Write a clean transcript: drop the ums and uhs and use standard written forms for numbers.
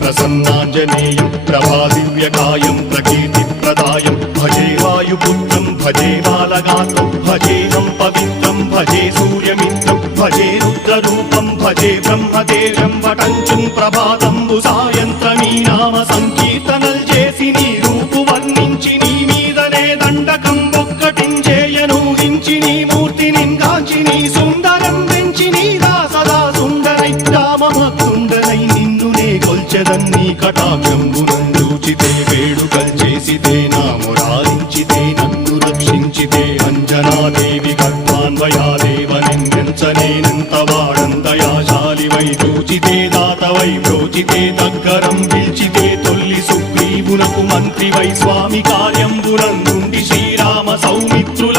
प्रसन्नाञ्जनेयं प्रभादिव्यकायं प्रकीर्तिप्रदायं भजे वायुपुत्रं भजे बालगात्रं भजेहं पवित्रं भजे सूर्यमित्रं भजे रुद्ररूपं भजे ब्रह्मदेवं वटञ्चुं ప్రభాతంబు సాయంత్రమీ నామ సంకీర్తనల్ చేసి నీ రూపు వర్ణించి నీ మీదనే దండకం ఒక్కటించేయనూహించి నీ మూర్తి నింగాంచి నీ సుందరం వెంచి నీ దాసదా సుందరై రామభక్తుండనై నిన్నునే కొల్చెదన్నీ కటాక్షంబునందూచితే వేడుకల్ చేసితే నా మురారించితే నన్ను రక్షించితే అంజనాదేవి గర్భాన్వయాదేవ నిందించనేనంత వాడంతయాశాలివై చూచితే దాతవై బ్రోచితే దగ్గరం పిల్చితే తొల్లి సుగ్రీవునకు మంత్రివై స్వామి కార్యంబునందుండి శ్రీరామ సౌమిత్రుల